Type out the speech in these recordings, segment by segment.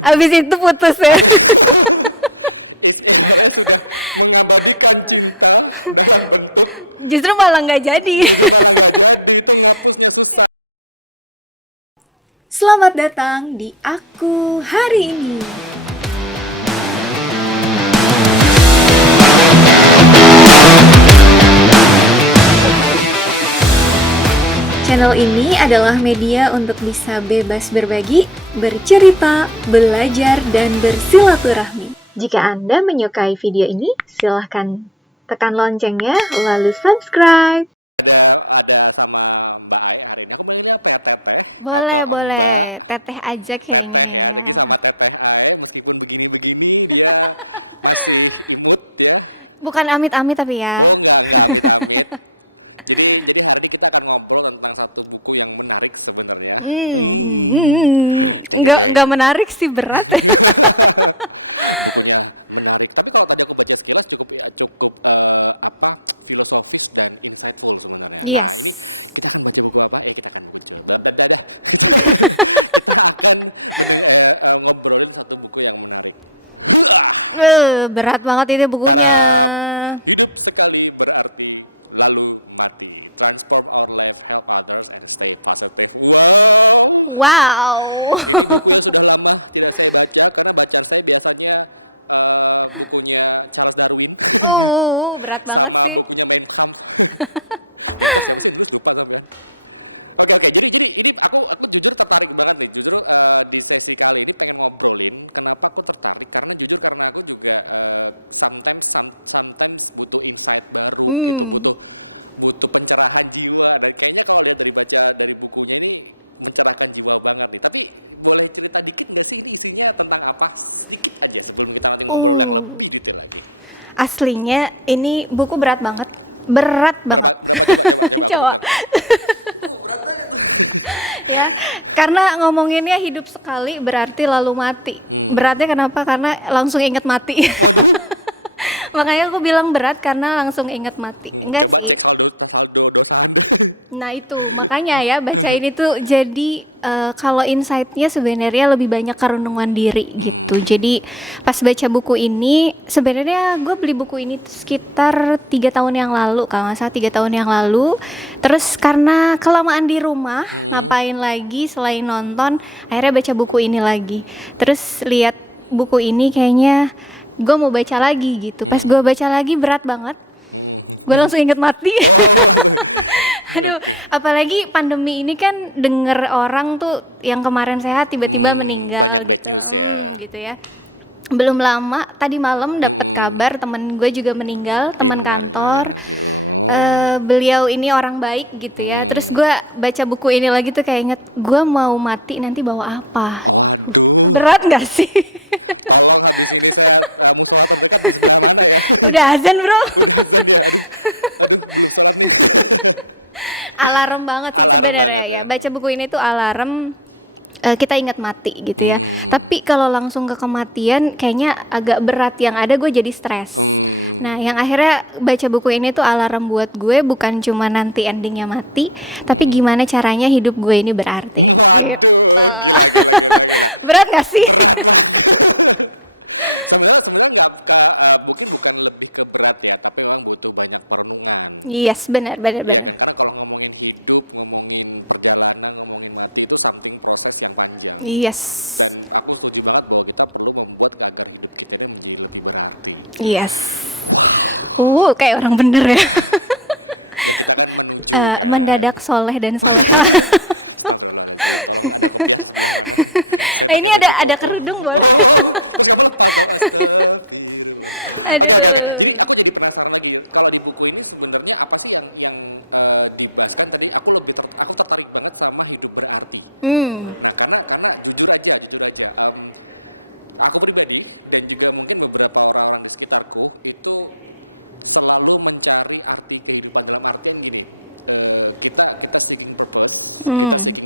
Abis itu putus ya. Justru malah nggak jadi. Selamat datang di Aku Hari Ini. Channel ini adalah media untuk bisa bebas berbagi, bercerita, belajar, dan bersilaturahmi. Jika Anda menyukai video ini, silahkan tekan loncengnya, lalu subscribe. Boleh. Teteh aja kayaknya ya. Bukan amit-amit tapi ya. Nggak menarik sih, berat. Yes. Berat banget ini bukunya. Wow. Berat banget sih. Hmm. Aslinya ini buku berat banget. Berat banget. Coba. Ya, karena ngomonginnya hidup sekali berarti lalu mati. Beratnya kenapa? Karena langsung inget mati. Makanya aku bilang berat karena langsung inget mati. Enggak sih. Nah itu, makanya ya baca ini tuh jadi kalau insight-nya sebenarnya lebih banyak ke renungan diri gitu. Jadi pas baca buku ini, sebenarnya gue beli buku ini tuh sekitar 3 tahun yang lalu, kalau nggak salah 3 tahun yang lalu. Terus karena kelamaan di rumah, ngapain lagi selain nonton, akhirnya baca buku ini lagi. Terus lihat buku ini kayaknya gue mau baca lagi gitu. Pas gue baca lagi berat banget. Gue langsung inget mati. Aduh, apalagi pandemi ini kan denger orang tuh yang kemarin sehat tiba-tiba meninggal gitu. Gitu ya. Belum lama tadi malam dapat kabar temen gue juga meninggal, teman kantor. Beliau ini orang baik gitu ya. Terus gue baca buku ini lagi tuh kayak inget, gue mau mati nanti bawa apa? Berat gak sih? Udah azan bro. Alarm banget sih sebenarnya ya. Baca buku ini tuh alarm kita ingat mati gitu ya. Tapi kalau langsung ke kematian kayaknya agak berat. Yang ada gue jadi stres. Nah yang akhirnya baca buku ini tuh alarm buat gue bukan cuma nanti endingnya mati, tapi gimana caranya hidup gue ini berarti gitu. Berat gak sih? Yes, benar. Yes. Yes. Kayak orang bener ya. Mendadak soleh dan soleha. Ini ada kerudung boleh? Aduh. Hmm. Hmm.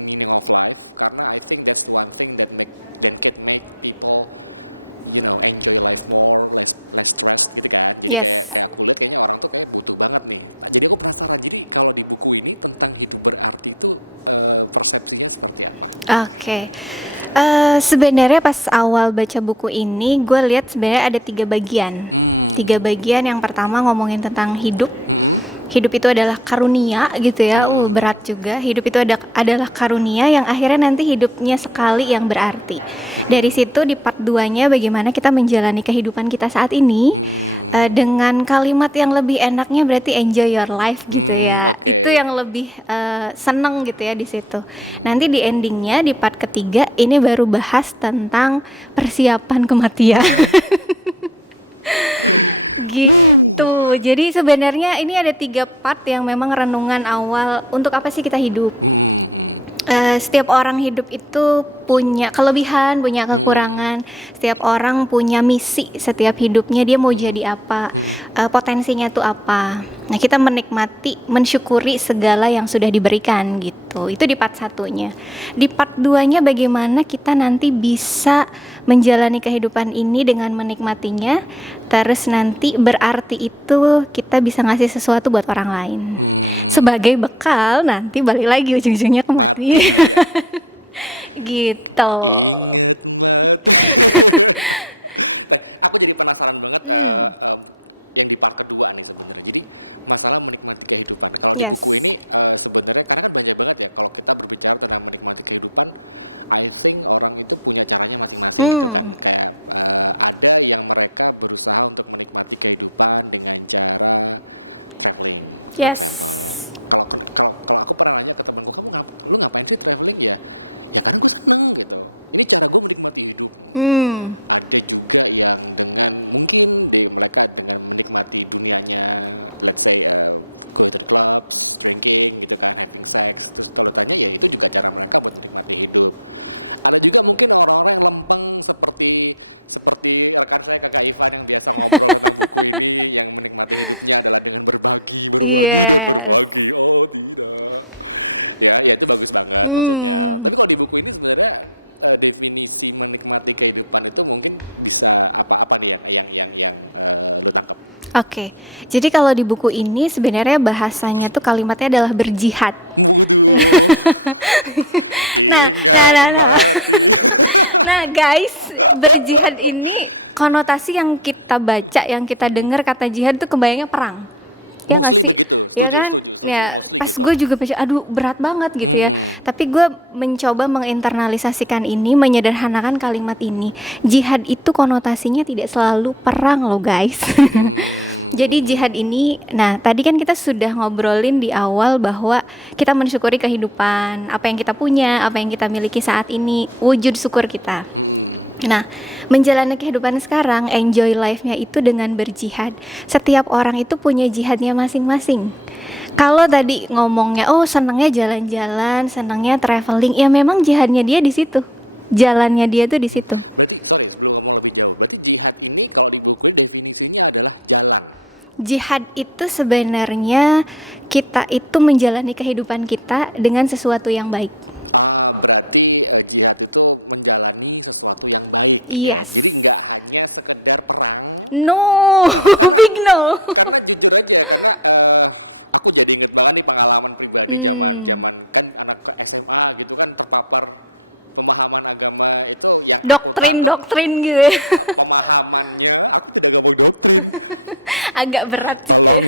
Yes. Oke. Sebenarnya pas awal baca buku ini, gue lihat sebenarnya ada 3 bagian. 3 bagian, yang pertama ngomongin tentang hidup. Hidup itu adalah karunia gitu ya, berat juga. Hidup itu adalah karunia yang akhirnya nanti hidupnya sekali yang berarti. Dari situ di part 2-nya bagaimana kita menjalani kehidupan kita saat ini, dengan kalimat yang lebih enaknya berarti enjoy your life gitu ya. Itu yang lebih seneng gitu ya di situ. Nanti di endingnya di part ketiga ini baru bahas tentang persiapan kematian. Gitu. Jadi sebenarnya ini ada 3 part yang memang renungan awal untuk apa sih kita hidup. Setiap orang hidup itu punya kelebihan, punya kekurangan. Setiap orang punya misi setiap hidupnya, dia mau jadi apa, potensinya tuh apa. Nah, kita menikmati, mensyukuri segala yang sudah diberikan gitu. Itu di part 1-nya. Di part 2-nya bagaimana kita nanti bisa menjalani kehidupan ini dengan menikmatinya. Terus nanti berarti itu kita bisa ngasih sesuatu buat orang lain. Sebagai bekal nanti balik lagi ujung-ujungnya ke mati. Gitu. Hmm. Yes. Hmm. Yes. Hmm. Yes. Hmm. Oke. Jadi kalau di buku ini sebenarnya bahasanya tuh kalimatnya adalah berjihad. Nah. Nah, guys, berjihad ini konotasi yang kita baca, yang kita dengar kata jihad tuh kebayangnya perang. Ya nggak sih? Ya kan? Ya, pas gue juga baca, aduh berat banget gitu ya. Tapi gue mencoba menginternalisasikan ini, menyederhanakan kalimat ini. Jihad itu konotasinya tidak selalu perang loh guys. Jadi jihad ini, nah tadi kan kita sudah ngobrolin di awal bahwa kita mensyukuri kehidupan, apa yang kita punya, apa yang kita miliki saat ini, wujud syukur kita. Nah, menjalani kehidupan sekarang, enjoy life-nya itu dengan berjihad. Setiap orang itu punya jihadnya masing-masing. Kalau tadi ngomongnya, oh senangnya jalan-jalan, senangnya traveling, ya memang jihadnya dia di situ. Jalannya dia tuh di situ. Jihad itu sebenarnya kita itu menjalani kehidupan kita dengan sesuatu yang baik. Yes. No, big no. Hmm. Doktrin-doktrin gitu ya. Agak berat juga ya.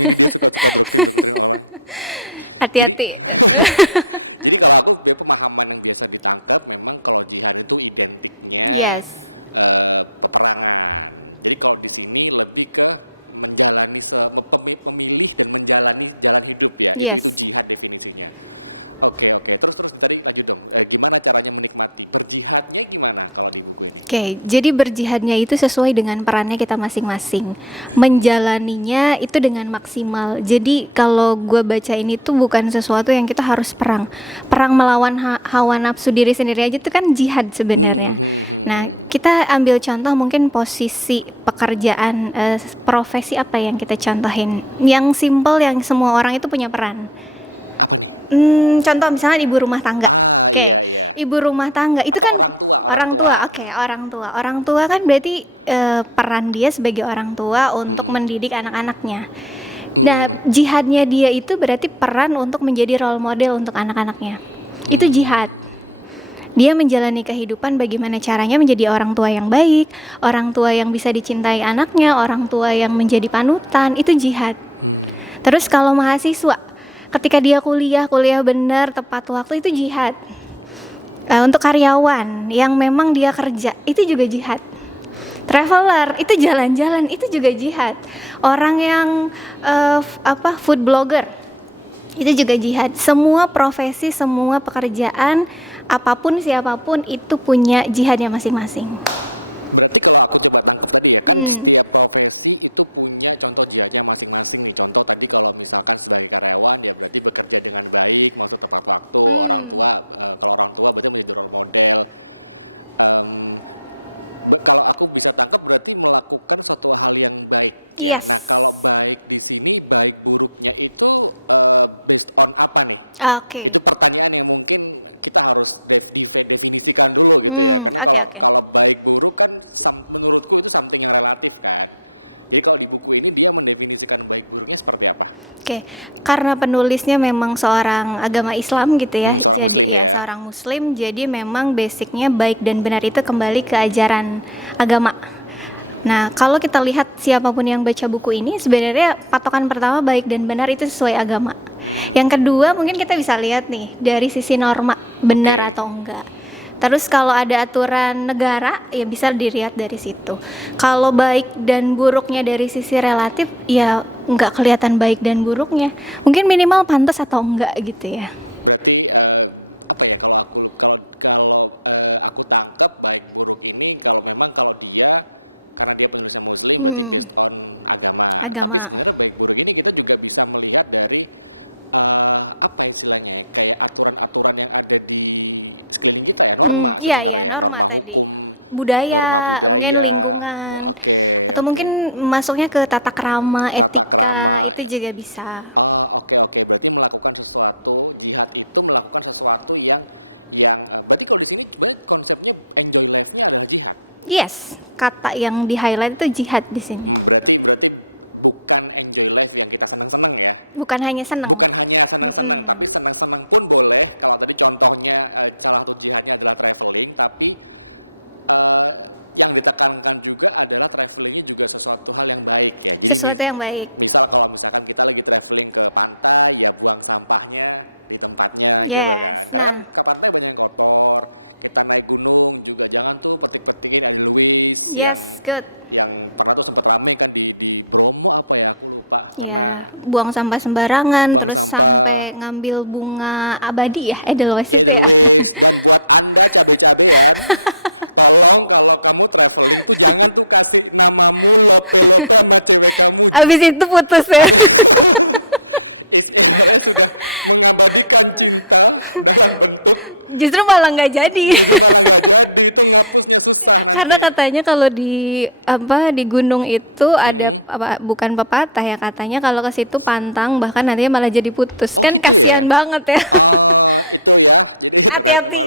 Hati-hati. Yes. Yes. Oke, jadi berjihadnya itu sesuai dengan perannya kita masing-masing. Menjalaninya itu dengan maksimal. Jadi kalau gue baca ini tuh bukan sesuatu yang kita harus perang. Perang melawan hawa nafsu diri sendiri aja itu kan jihad sebenarnya. Nah, kita ambil contoh mungkin posisi pekerjaan, profesi apa yang kita contohin. Yang simple yang semua orang itu punya peran. Contoh misalnya ibu rumah tangga. Oke, ibu rumah tangga itu kan orang tua. Oke, orang tua. Orang tua kan berarti peran dia sebagai orang tua untuk mendidik anak-anaknya. Nah, jihadnya dia itu berarti peran untuk menjadi role model untuk anak-anaknya. Itu jihad. Dia menjalani kehidupan bagaimana caranya menjadi orang tua yang baik, orang tua yang bisa dicintai anaknya, orang tua yang menjadi panutan, itu jihad. Terus kalau mahasiswa, ketika dia kuliah benar tepat waktu, itu jihad. Untuk karyawan yang memang dia kerja, itu juga jihad. Traveler itu jalan-jalan, itu juga jihad. Orang yang food blogger, itu juga jihad. Semua profesi, semua pekerjaan, apapun siapapun itu punya jihadnya masing-masing. Hmm. Hmm. Yes. Oke. Oke, oke. Oke, karena penulisnya memang seorang agama Islam gitu ya, jadi ya seorang Muslim, jadi memang basicnya baik dan benar itu kembali ke ajaran agama. Nah, kalau kita lihat siapapun yang baca buku ini, sebenarnya patokan pertama baik dan benar itu sesuai agama. Yang kedua, mungkin kita bisa lihat nih dari sisi norma, benar atau enggak. Terus kalau ada aturan negara, ya bisa dilihat dari situ. Kalau baik dan buruknya dari sisi relatif, ya nggak kelihatan baik dan buruknya. Mungkin minimal pantas atau enggak gitu ya. Hmm, agama. Iya iya, norma tadi. Budaya, mungkin lingkungan, atau mungkin masuknya ke tata krama, etika, itu juga bisa. Yes, kata yang di-highlight itu jihad di sini. Bukan hanya seneng. Mm-mm. Sesuatu yang baik. Yes. Nah, yes, good. Ya, buang sampah sembarangan, terus sampai ngambil bunga abadi ya, Edelweiss itu ya. Abis itu putus ya. Justru malah nggak jadi. Karena katanya kalau di di gunung itu ada apa bukan pepatah ya, katanya kalau ke situ pantang bahkan nantinya malah jadi putus. Kan kasihan banget ya. Hati-hati.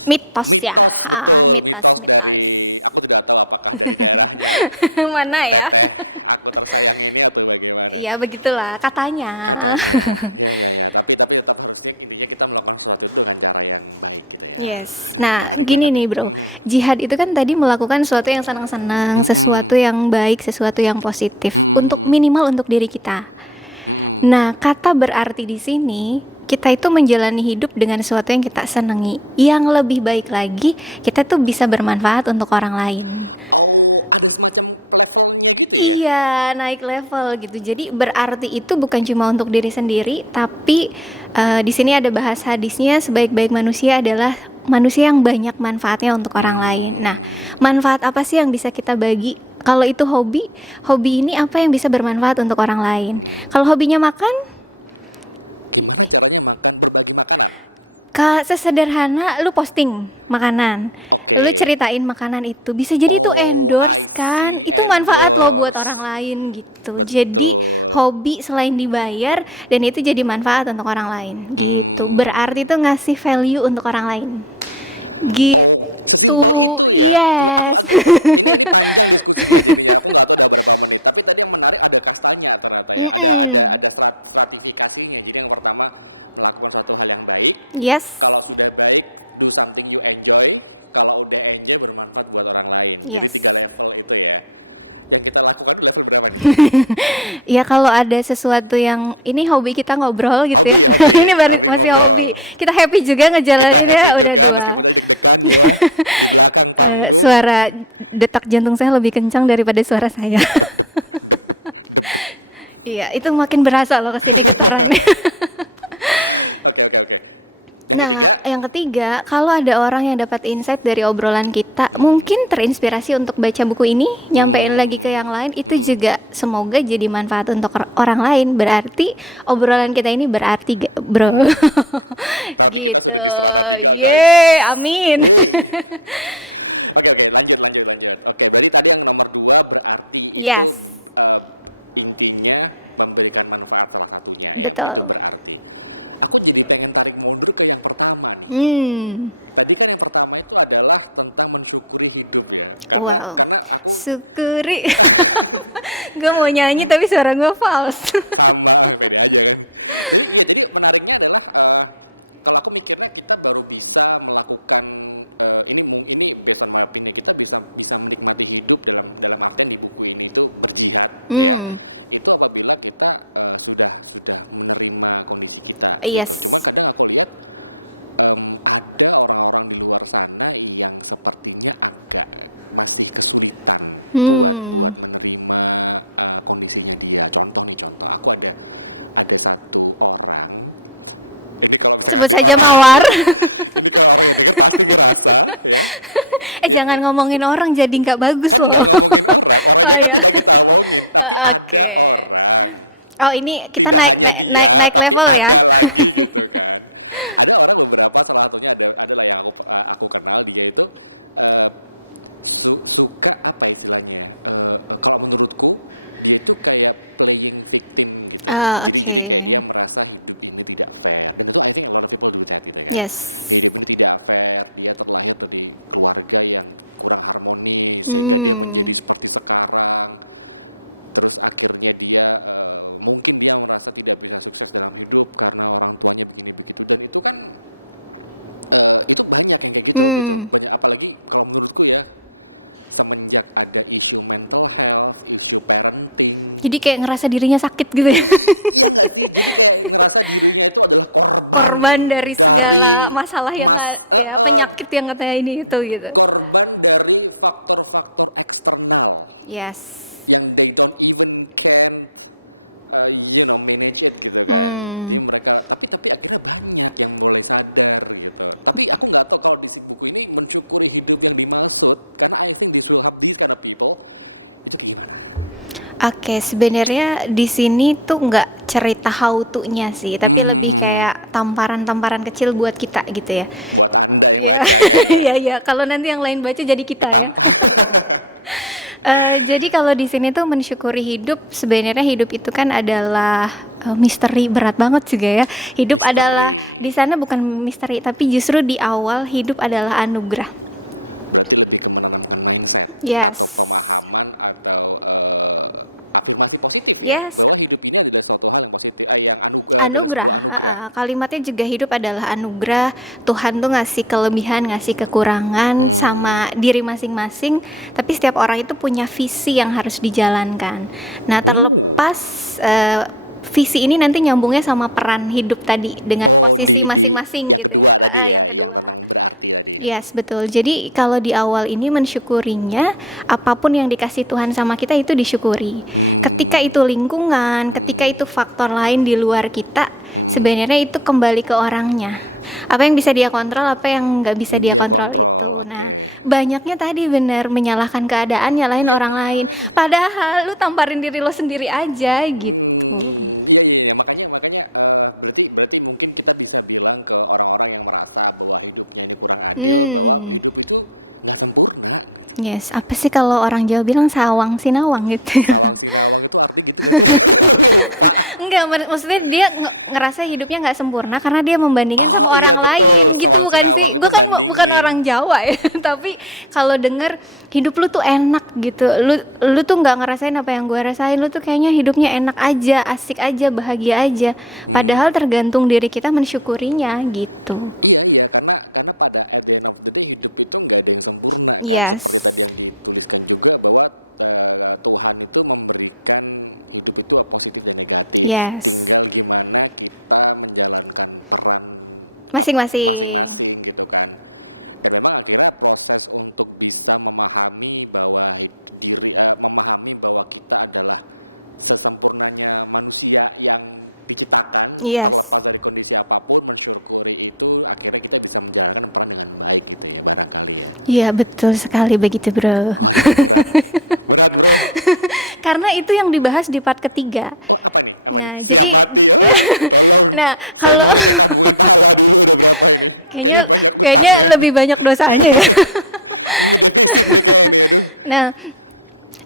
Mitos ya. Mitos mitos. Mana ya? Ya begitulah katanya. Yes. Nah, gini nih, Bro. Jihad itu kan tadi melakukan sesuatu yang senang-senang, sesuatu yang baik, sesuatu yang positif untuk minimal untuk diri kita. Nah, kata berarti di sini kita itu menjalani hidup dengan sesuatu yang kita senangi. Yang lebih baik lagi, kita tuh bisa bermanfaat untuk orang lain. Iya, naik level gitu. Jadi berarti itu bukan cuma untuk diri sendiri, tapi di sini ada bahas hadisnya sebaik-baik manusia adalah manusia yang banyak manfaatnya untuk orang lain. Nah, manfaat apa sih yang bisa kita bagi? Kalau itu hobi, hobi ini apa yang bisa bermanfaat untuk orang lain? Kalau hobinya makan, sesederhana lu posting makanan, lu ceritain makanan itu, bisa jadi itu endorse kan, itu manfaat lo buat orang lain gitu. Jadi hobi selain dibayar dan itu jadi manfaat untuk orang lain gitu, berarti itu ngasih value untuk orang lain gitu. Yes. Mm-mm. Yes. Yes. Ya kalau ada sesuatu yang ini hobi kita ngobrol gitu ya. Ini masih hobi. Kita happy juga ngejalanin ya udah dua. Suara detak jantung saya lebih kencang daripada suara saya. Iya, itu makin berasa loh kesini getarannya. Nah, yang ketiga, kalau ada orang yang dapat insight dari obrolan kita, mungkin terinspirasi untuk baca buku ini, nyampein lagi ke yang lain, itu juga semoga jadi manfaat untuk orang lain. Berarti obrolan kita ini berarti, bro. Gitu. Yeay, amin. Yes, betul. Hmm, wow. Syukuri. Gue mau nyanyi tapi suara gue false. Hmm, yes. Hmm, sebut saja Mawar. Jangan ngomongin orang jadi nggak bagus loh. Oh ya. Oke. Oh ini kita naik level ya. Ah, oke. Yes. Hmm. Hmm. Jadi kayak ngerasa dirinya sakit gitu ya. Korban dari segala masalah yang ya penyakit yang katanya ini itu gitu. Yes. Hmm. Oke, sebenarnya di sini tuh nggak cerita how to-nya sih, tapi lebih kayak tamparan-tamparan kecil buat kita gitu ya. Iya, iya, iya. Kalau nanti yang lain baca jadi kita ya. Jadi kalau di sini tuh mensyukuri hidup, sebenarnya hidup itu kan adalah misteri berat banget juga ya. Hidup adalah di sana bukan misteri, tapi justru di awal hidup adalah anugerah. Yes. Yes, anugerah, kalimatnya juga hidup adalah anugerah. Tuhan tuh ngasih kelebihan, ngasih kekurangan sama diri masing-masing, tapi setiap orang itu punya visi yang harus dijalankan. Nah, terlepas visi ini nanti nyambungnya sama peran hidup tadi dengan posisi masing-masing gitu ya. Yang kedua. Yes, betul. Jadi kalau di awal ini mensyukurinya, apapun yang dikasih Tuhan sama kita itu disyukuri. Ketika itu lingkungan, ketika itu faktor lain di luar kita, sebenarnya itu kembali ke orangnya. Apa yang bisa dia kontrol, apa yang nggak bisa dia kontrol itu. Nah, banyaknya tadi benar menyalahkan keadaan, nyalahin orang lain. Padahal lu tamparin diri lo sendiri aja gitu. Hmm. Yes, apa sih kalau orang Jawa bilang sawang sinawang gitu ya. Enggak, maksudnya dia ngerasa hidupnya nggak sempurna karena dia membandingkan sama orang lain gitu, bukan sih? Gue kan bukan orang Jawa ya, tapi kalau denger hidup lu tuh enak gitu, lu tuh nggak ngerasain apa yang gue rasain, lu tuh kayaknya hidupnya enak aja, asik aja, bahagia aja. Padahal tergantung diri kita mensyukurinya gitu. Yes. Yes. Masing-masing. Yes. Iya, betul sekali begitu, Bro. Karena itu yang dibahas di part ketiga. Nah, jadi nah, kalau kayaknya kayaknya lebih banyak dosanya ya. Nah,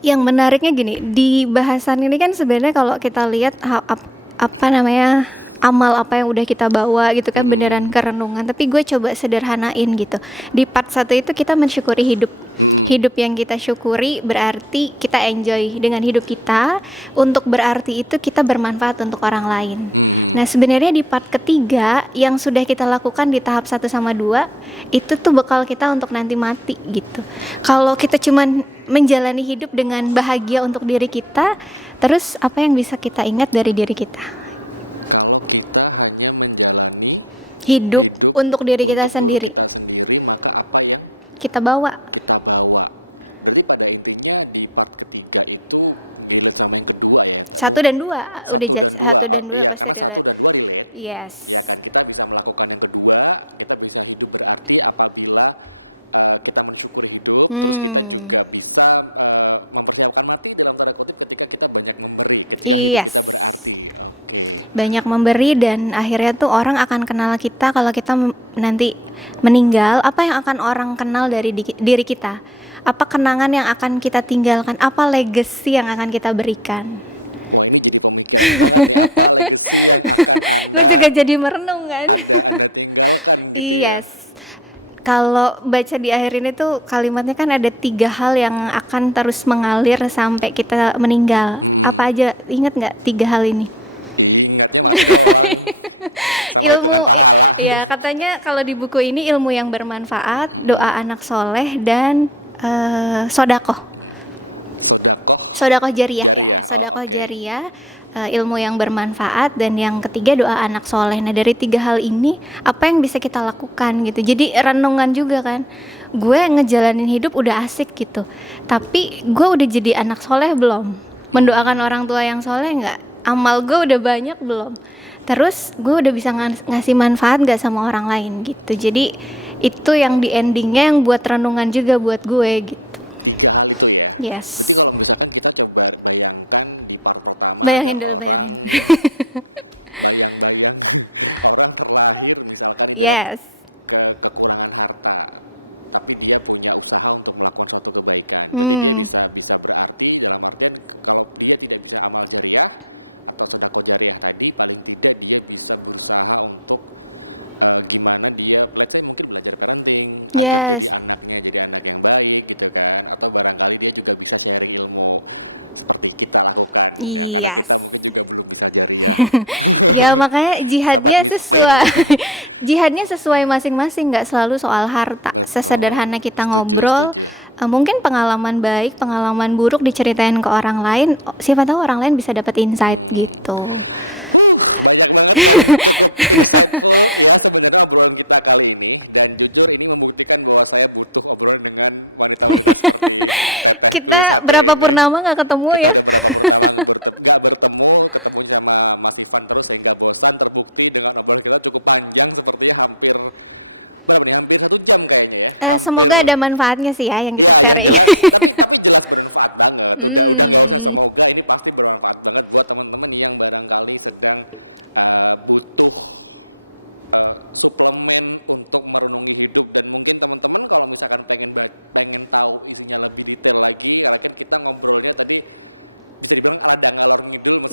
yang menariknya gini, di bahasan ini kan sebenarnya kalau kita lihat apa namanya, amal apa yang udah kita bawa gitu kan beneran kerenungan, tapi gue coba sederhanain gitu. Di part 1 itu kita mensyukuri hidup. Hidup yang kita syukuri berarti kita enjoy dengan hidup kita, untuk berarti itu kita bermanfaat untuk orang lain. Nah, sebenarnya di part ketiga yang sudah kita lakukan di tahap 1 sama 2 itu tuh bekal kita untuk nanti mati gitu. Kalau kita cuman menjalani hidup dengan bahagia untuk diri kita, terus apa yang bisa kita ingat dari diri kita? Hidup untuk diri kita sendiri. Kita bawa 1 dan 2 udah 1 dan 2 pasti relate. Yes. Hmm. Yes. Banyak memberi dan akhirnya tuh orang akan kenal kita kalau kita nanti meninggal. Apa yang akan orang kenal dari diri kita? Apa kenangan yang akan kita tinggalkan? Apa legacy yang akan kita berikan? Gue juga jadi merenung kan. Yes. Kalau baca di akhir ini tuh kalimatnya kan ada 3 hal yang akan terus mengalir sampai kita meninggal. Apa aja? Ingat nggak 3 hal ini? Ilmu, ya katanya kalau di buku ini ilmu yang bermanfaat, doa anak soleh, dan sodakoh. Sodakoh jariah ya, sodakoh jariah, ilmu yang bermanfaat, dan yang ketiga doa anak soleh. Nah, dari 3 hal ini apa yang bisa kita lakukan gitu. Jadi renungan juga kan. Gue ngejalanin hidup udah asik gitu, tapi gue udah jadi anak soleh belum? Mendoakan orang tua yang soleh nggak? Amal gue udah banyak belum? Terus gue udah bisa ngasih manfaat gak sama orang lain gitu. Jadi itu yang di endingnya yang buat renungan juga buat gue gitu. Yes. Bayangin dulu, bayangin. Yes. Hmm. Yes. Yes. Ya makanya jihadnya sesuai masing-masing, nggak selalu soal harta. Sesederhana kita ngobrol, mungkin pengalaman baik, pengalaman buruk diceritain ke orang lain, siapa tahu orang lain bisa dapat insight gitu. Kita berapa purnama nggak ketemu ya? Semoga ada manfaatnya sih ya yang kita sharing. Hmm.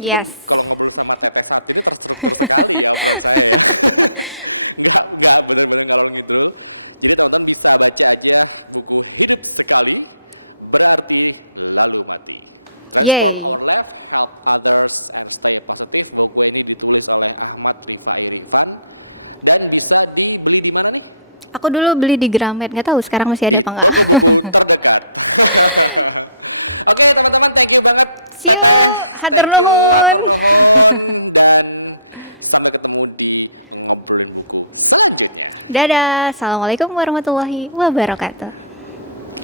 Yes. Yay. Aku dulu beli di Gramet, nggak tahu sekarang masih ada apa nggak. See you, hatur nuhun. Dadah, assalamualaikum warahmatullahi wabarakatuh.